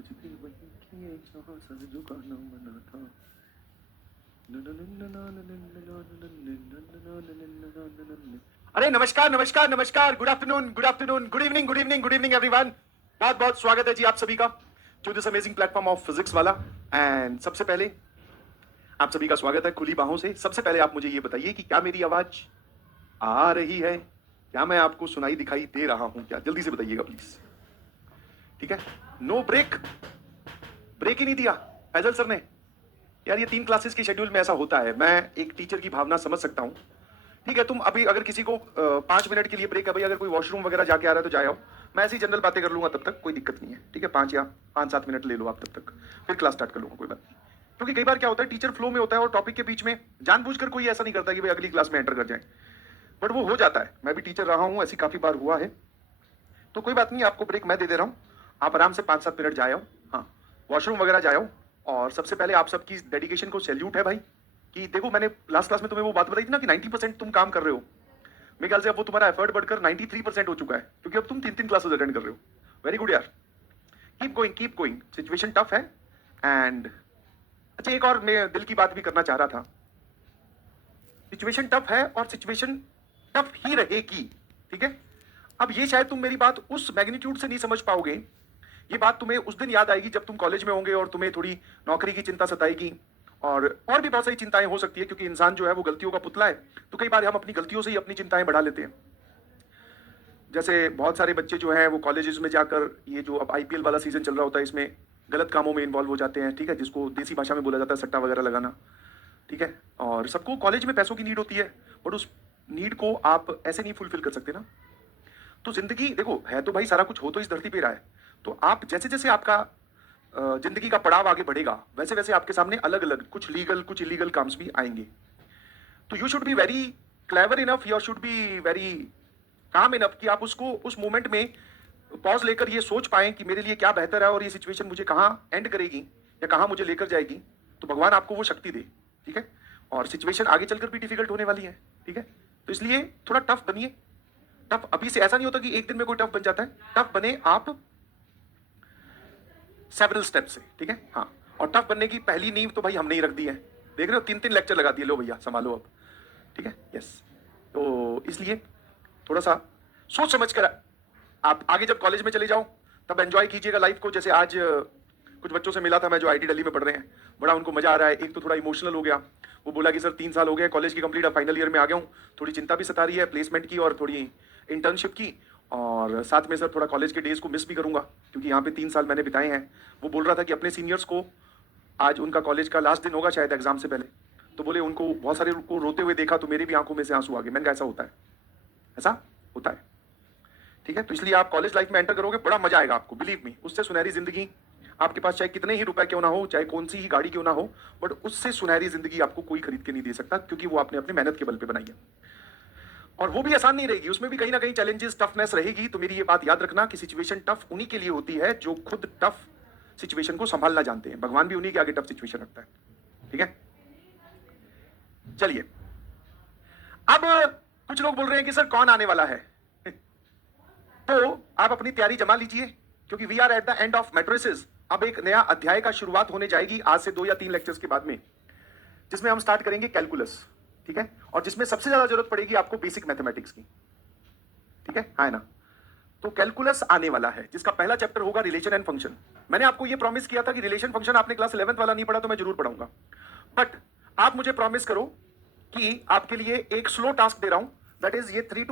बज गई वही की ये जहाँ सर झुकाना मना था। अरे नमस्कार नमस्कार नमस्कार, good afternoon good afternoon, good evening good evening good evening everyone. बहुत बहुत स्वागत है जी आप सभी का to this amazing platform of physics वाला। एंड सबसे पहले आप सभी का स्वागत है खुली बाहों से। सबसे पहले आप मुझे ये बताइए कि क्या मेरी आवाज आ रही है, क्या मैं आपको सुनाई दिखाई दे रहा हूं क्या? जल्दी से बताइएगा प्लीज। ठीक है, नो ब्रेक, ब्रेक ही नहीं दिया फैजल सर ने। यार ये 3 क्लासेस के शेड्यूल में ऐसा होता है, मैं एक टीचर की भावना समझ सकता हूं। ठीक है, तुम अभी अगर किसी को 5 मिनट के लिए ब्रेक है भाई, अगर कोई वॉशरूम वगैरह जाके आ रहा है तो जाए आओ, मैं ऐसी जनरल बातें कर लूंगा तब तक, कोई दिक्कत नहीं है। ठीक है, 5 7 मिनट ले लो आप तब तक, फिर क्लास स्टार्ट कर लूंगा, कोई बात नहीं। क्योंकि कई बार क्या होता है, टीचर फ्लो में होता है और टॉपिक के बीच में जानबूझकर कोई ऐसा नहीं करता कि भाई अगली क्लास में एंटर कर जाए, बट वो हो जाता है। मैं भी टीचर रहा हूँ, ऐसी काफी बार हुआ है, तो कोई बात नहीं, आपको ब्रेक मैं दे दे रहा हूँ, आप आराम से 5 7 मिनट जाए आओ। हाँ, वॉशरूम वगैरह जाए आओ। और सबसे पहले आप सबकी डेडिकेशन को सैल्यूट है भाई, कि देखो मैंने लास्ट क्लास में तुम्हें वो बात बताई थी ना कि 90% तुम काम कर रहे हो। मेरे ख्याल से अब वो तुम्हारा एफर्ट बढ़कर 93% हो चुका है, क्योंकि अब तुम 3 क्लासेस अटेंड कर रहे हो। वेरी गुड यार, keep going keep going. Situation tough है एंड अच्छा, एक और मैं दिल की बात भी करना चाह रहा था। सिचुएशन टफ है और सिचुएशन टफ ही रहेगी, ठीक है। अब ये शायद तुम मेरी बात उस मैग्नीट्यूड से नहीं समझ पाओगे, ये बात तुम्हें उस दिन याद आएगी जब तुम कॉलेज में होंगे और तुम्हें थोड़ी नौकरी की चिंता सताएगी और भी बहुत सारी चिंताएं हो सकती है, क्योंकि इंसान जो है वो गलतियों का पुतला है, तो कई बार हम अपनी गलतियों से ही अपनी चिंताएं बढ़ा लेते हैं। जैसे बहुत सारे बच्चे जो हैं वो कॉलेजेस में जाकर, ये जो अब आईपीएल वाला सीजन चल रहा होता है, इसमें गलत कामों में इन्वॉल्व हो जाते हैं, ठीक है, जिसको देसी भाषा में बोला जाता है सट्टा वगैरह लगाना, ठीक है। और सबको कॉलेज में पैसों की नीड होती है, बट उस नीड को आप ऐसे नहीं फुलफिल कर सकते ना। तो जिंदगी देखो है तो भाई सारा कुछ हो तो इस धरती पे रहा है, तो आप जैसे जैसे आपका जिंदगी का पड़ाव आगे बढ़ेगा, वैसे वैसे आपके सामने अलग अलग कुछ लीगल कुछ इलीगल काम्स भी आएंगे। तो you should be very clever enough, you should be very calm enough कि आप उसको उस मोमेंट में पॉज लेकर ये सोच पाएं कि मेरे लिए क्या बेहतर है और ये सिचुएशन मुझे कहाँ एंड करेगी या कहाँ मुझे लेकर जाएगी। तो भगवान आपको वो शक्ति दे, ठीक है। और सिचुएशन आगे चलकर भी डिफिकल्ट होने वाली है, ठीक है। तो इसलिए थोड़ा टफ बनिए। टफ अभी से ऐसा नहीं होता कि एक दिन में कोई टफ बन जाता है, टफ बने आप सेवरल स्टेप से, ठीक है। हाँ, और टफ बनने की पहली नींव तो भाई हमने ही रख दी है, देख रहे हो 3 लेक्चर लगा दिए, लो भैया संभालो अब, ठीक है। यस, तो इसलिए थोड़ा सा सोच समझ कर आप आगे जब कॉलेज में चले जाओ तब एंजॉय कीजिएगा लाइफ को। जैसे आज कुछ बच्चों से मिला था मैं जो आईटी दिल्ली में पढ़ रहे हैं, बड़ा उनको मजा आ रहा है। एक तो थोड़ा इमोशनल हो गया, वो बोला कि सर 3 साल हो गए कॉलेज की कंप्लीट, अब फाइनल ईयर में आ गया हूँ, थोड़ी चिंता भी सता रही है प्लेसमेंट की और थोड़ी इंटर्नशिप की, और साथ में सर थोड़ा कॉलेज के डेज को मिस भी करूंगा, क्योंकि यहाँ पे 3 साल मैंने बिताए हैं। वो बोल रहा था कि अपने सीनियर्स को, आज उनका कॉलेज का लास्ट दिन होगा शायद एग्जाम से पहले, तो बोले उनको बहुत सारे को रोते हुए देखा तो मेरी भी आंखों में से आंसू आ गए। मैंने कहा ऐसा होता है, ऐसा होता है, ठीक है। तो इसलिए आप कॉलेज लाइफ में एंटर करोगे, बड़ा मजा आएगा आपको, बिलीव मी। उससे सुनहरी जिंदगी आपके पास चाहे कितने ही रुपए क्यों ना हो, चाहे कौन सी ही गाड़ी क्यों ना हो, बट उससे सुनहरी जिंदगी आपको कोई खरीद के नहीं दे सकता, क्योंकि वो आपने अपनी मेहनत के बल पे बनाई है। और वो भी आसान नहीं रहेगी, उसमें भी कहीं ना कहीं चैलेंजेस टफनेस रहेगी। तो मेरी ये बात याद रखना कि सिचुएशन टफ उन्हीं के लिए होती है जो खुद टफ सिचुएशन को संभालना जानते हैं। भगवान भी उन्हीं के आगे टफ सिचुएशन रखता है, ठीक है। चलिए, अब कुछ लोग बोल रहे हैं कि सर कौन आने वाला है, तो आप अपनी तैयारी जमा लीजिए, क्योंकि we are at the end of matrices. अब एक नया अध्याय का शुरुआत होने जाएगी आज से 2 या 3 लेक्चर्स के बाद में, जिसमें हम स्टार्ट करेंगे कैलकुलस, ठीक है, और जिसमें सबसे ज्यादा जरूरत पड़ेगी आपको बेसिक मैथमेटिक्स की, ठीक है, हाँ ना। तो कैलकुलस आने वाला है, जिसका पहला चैप्टर होगा रिलेशन एंड फंक्शन। मैंने आपको यह प्रॉमिस किया था कि रिलेशन फंक्शन आपने क्लास 11th वाला नहीं पढ़ा तो मैं जरूर पढ़ाऊंगा, बट आप मुझे प्रॉमिस करो कि आपके लिए एक स्लो टास्क दे रहा हूं, दैट इज ये 3 to